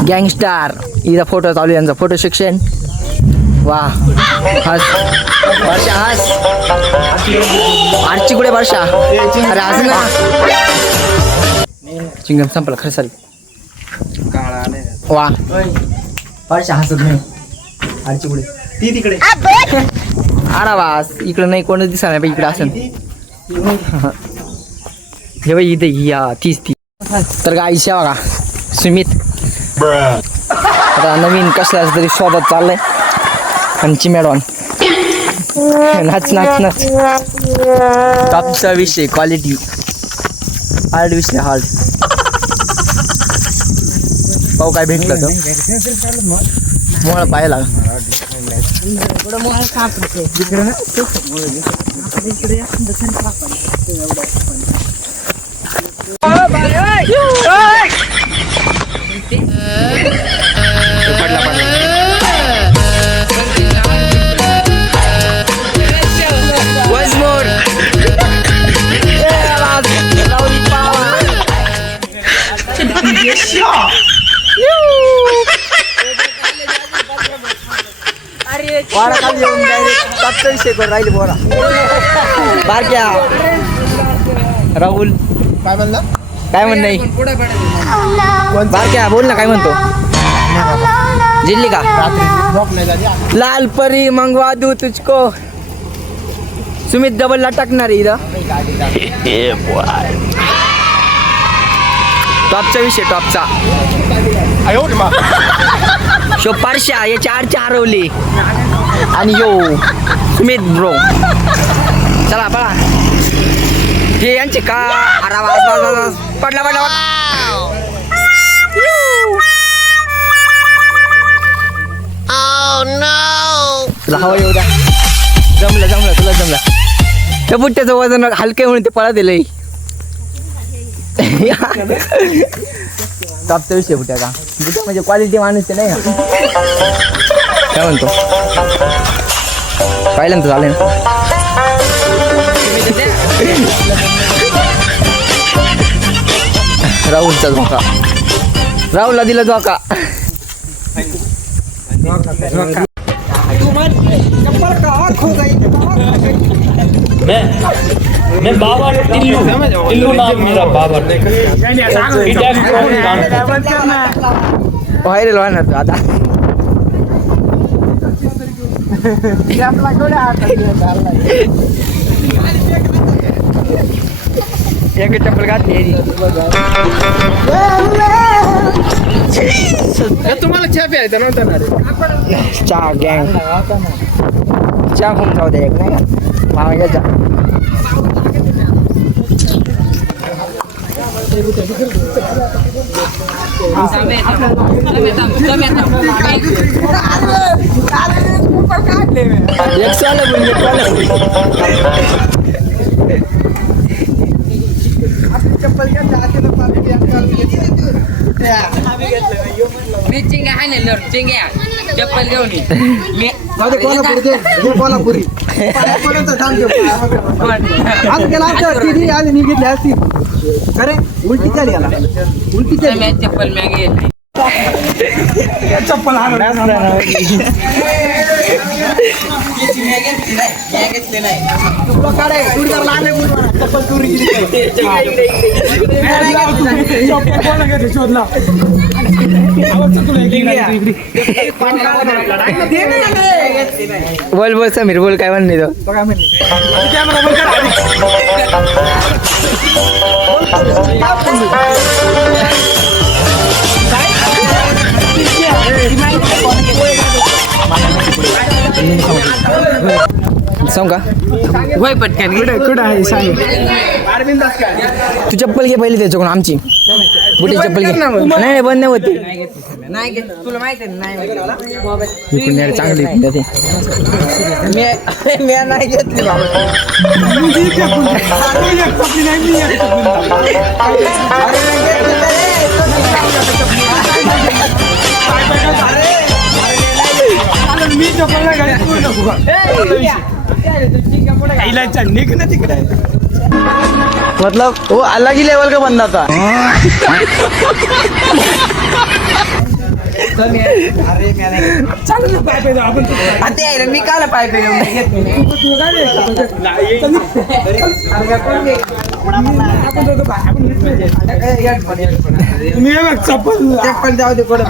गँगस्टार इथं फोटो चालू आहे यांचा फोटो सेक्शन. वा हस वर्षा हस आरची कुठे वर्षा अरे हस ना चिंगम संपला खरं सर. वा वर्षा हसत नाही आरची कुठे ती तिकडे अरे वास इकडे नाही कोणच दिसा नाही इकडे असेल हे बाई इथे या तीच ती तर गाईच्या बघा सुमित आता नवीन कसला तरी शोधात चाललंय आणि चिमेडॉन नाच नाच नाच टॉपचा विषय क्वालिटी हार्ड विषय हार्ड पाहू काय भेटलं तर मोळ पाहायला वाडा खाली येऊन डायरेक्ट टॉपचा विषय करून राहिले बोला बारक्या राहुल काय म्हणला काय म्हण नाही बारक्या बोल ना काय म्हणतो जिल्ली का लाल परी मंगवा दू तुझको सुमित डबल लटकणार इथं टॉपचा विषय टॉपचा शो पारशा याची आरची हरवली आणि यो सुमित ब्रो चला पळा हे यांचे का आराम पडला पडला हवा येऊ द्या जमलं जमलं तुला जमलं त्या बुट्ट्याचं वजन हलके म्हणून ते पळा दिलंय टॉपचा विषय बुट्या का बुट्या म्हणजे क्वालिटी माणूस ते नाही काय म्हणतो पाहिलं तर झालं ना राहुलचा धोका राहुलला दिला धोका मैं बाबा टिल्लू टिल्लू नाम मेरा बाबा व्हायरल होणार तू आता एक चप्पल घातली तुम्हाला चहा प्यायचा नव्हता ना रे चहा गँग चहा खूप जाऊ दे एक नाही का मामाच्या चहा मी चिंग्या हाणलं चिंग्या चप्पल घेऊन कोल्हापुरी आली निघितली असती अरे उलटी चाली आला उलटी चाली चप्पल मी घेतली चप्पल शोधला बोल बोल समीर बोल काय म्हणणे तो काय म्हणले सांग का होय पटकन कुठं आहे सांग तू चप्पल घे पहिली त्याच्याकडून आमची बुटी चप्पल घे नाही बंद नाही होती नाही घेत तुला माहिती नाही चांगली मी नाही घेतली मी चप्पल निघ ना तिकडे मतलब वो अलग ही लेवल का बंदा था मी काल पाय चप्पल जाऊ दे कोण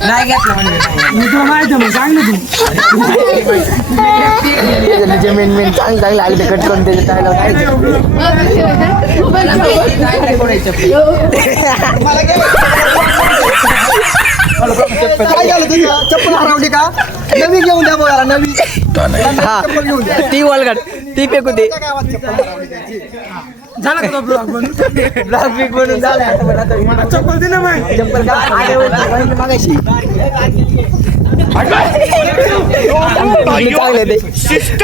नाही घेतलं मेन चांगलं आले कट करून काय झालं तुझं चप्पल हरवली का नवी घेऊन द्या बघा नवी हा ती वलगड ती फेकू दे झालं का ब्लॉग बनून झालं चप्पल दे ना मग चप्पल मागायची चांगले ते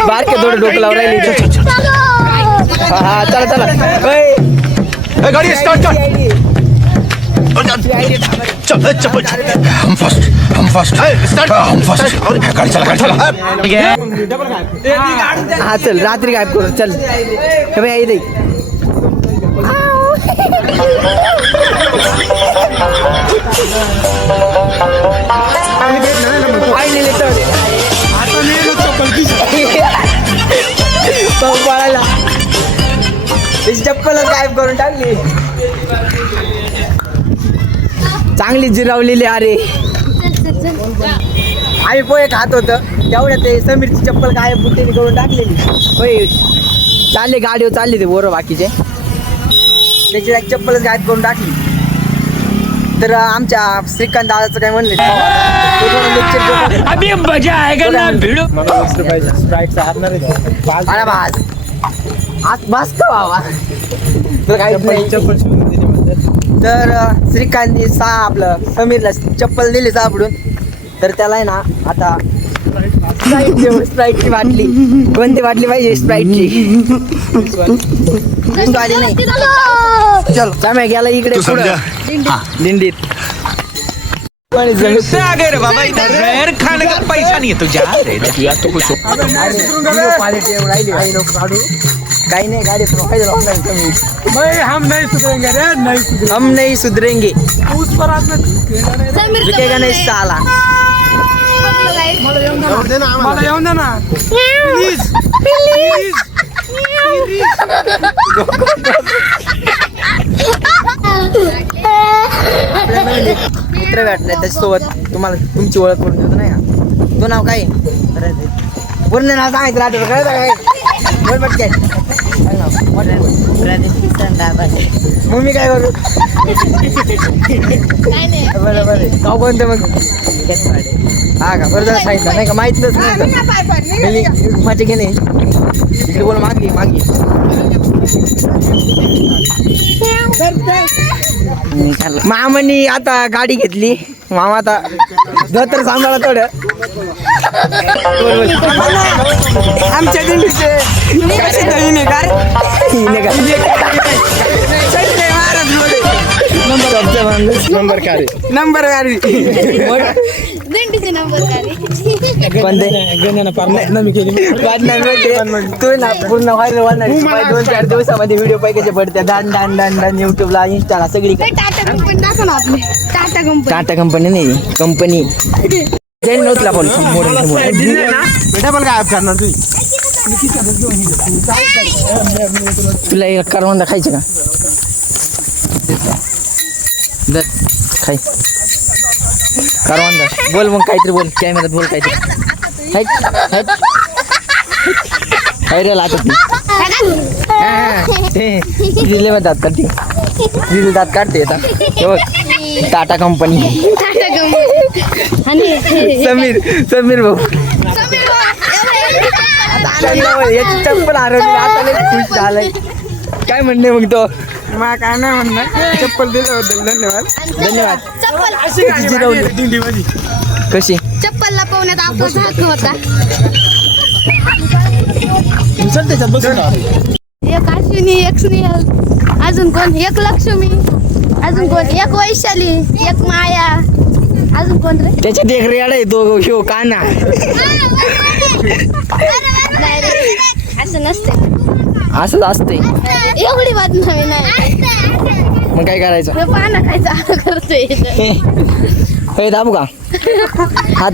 बारके थोडं डोकं लावून राहिली हा चला चला गाड़ी स्टार्ट कर हम फर्स्ट गाड़ी चला हा चल रात्री गायब करू चल इथे पळायला चप्पलच गायब करून टाकली चांगली जिरावलेली अरे आम्ही पोहे खात होतं तेवढ्या ते समीरची चप्पल गायब बुट्टीने करून टाकलेली होय चालले गाडीवर चालले ते बोरं बाकीचे त्याची एक चप्पलच गायब करून टाकली तर आमच्या श्रीकांत दादाचं काय म्हणले अभी मजा आएगा ना भिड़ो अरे आज बस का बाबा तर काहीच नाही तर श्रीकांतनी आपलं समीरला चप्पल दिली सापडून तर त्याला आहे ना आता स्प्राईटची बाटली कोणती बाटली पाहिजे स्प्राईटची आली नाही चल त्यामुळे गेला इकडे दिंडीत बाबा इधर खाने का पैसा नहीं है तो जा रे तो कुछ क्वालिटी राहिली काही लोक काढू काही नाही गाडी हम नहीं सुधरेंगे रे नहीं हम नहीं सुधरेंगे उस पर आज में रुकेगा नहीं साला मला येऊन दे ना प्लीज प्लीज मित्र भेटले त्याच्यासोबत तुम्हाला तुमची ओळख करून देतो नाही का तो नाव काय पूर्ण नाव सांगायचं राहतं कळतं काय बोल पटकन मग मी काय करू बरं गाव कोणतं मग हा का बरं जरा सांगितलं नाही का माहितलंच नव्हतं माझे घे नाही इकडे बोल मागे मामानी आता गाडी घेतली मामा आता धोतर सांभाळा थोडं आमच्या दिंडीचे कशी दहीने का नंबर गाडी तू ना पूर्ण व्हायरल होणार 2-4 दिवसामध्ये व्हिडिओ पैकाचे पडते दान युट्यूबला इंस्टाला सगळी टाटा कंपनी नाही कंपनी जाईल नव्हतं आपण डबल गायब करणार तू तुला एक करवंदा खायचं का खाई करवंदा बोल मग काहीतरी बोल कॅमेऱ्यात बोल काहीतरी रे लागत दिले मग दात काढते दिले दात काढते टाटा कंपनी समीर भाऊ याची चप्पल हरवली आता लय खुश झालाय काय म्हणणे मग तो मला काय नाही म्हणणार चप्पल दिल्याबद्दल धन्यवाद कशी चप्पल लपवण्यात आपला हक्क होता एक अश्विनी एक स्नेहल अजून कोण एक लक्ष्मी अजून कोण एक वैशाली एक माया अजून कोण रे त्याच्यात एक रेड आहे तो ह्यो काना असं नसते असंच असते एवढी बदनामी नाही मग काय करायचं हे पाना काय चालू करतोय हे दाबू का हात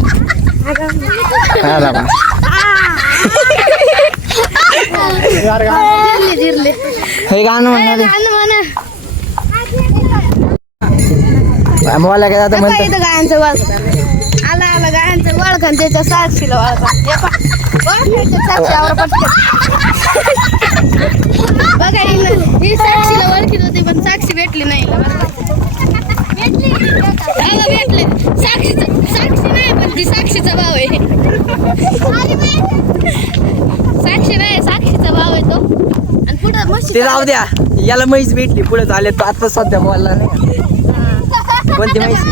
हा दाबा जिरले हे गाणं म्हणणार मला काय आता म्हणतो इथं गायांचं वळख आला आला गायांचं वळख आणि त्याच्या साक्षीला वळखा साक्षीवर बघा ही साक्षीला ओळखीत होती पण साक्षी भेटली नाही भेटले साक्षी नाही पण ती साक्षीचा भाव आहे साक्षी नाही साक्षीचा भाव आहे तो आणि पुढे मस्त ते राहू द्या याला म्हैस भेटली पुढे झाले तो आता सध्या बोलला नाही कोणती म्हैस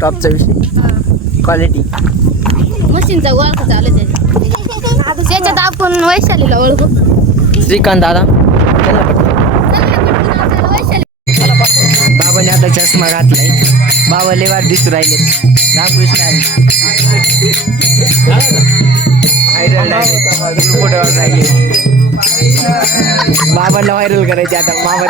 टॉपचा विषय क्वालिटी मशीनचा ओळख चालू त्याच्यात आपण वैशालीला ओळखू श्रीकांत दादा बाबाने आता चष्मा घातलाय बाबा लय वाट दिसू राहिले रामकृष्ण व्हायरल राहिले बाबांना व्हायरल करायचे आता बाबा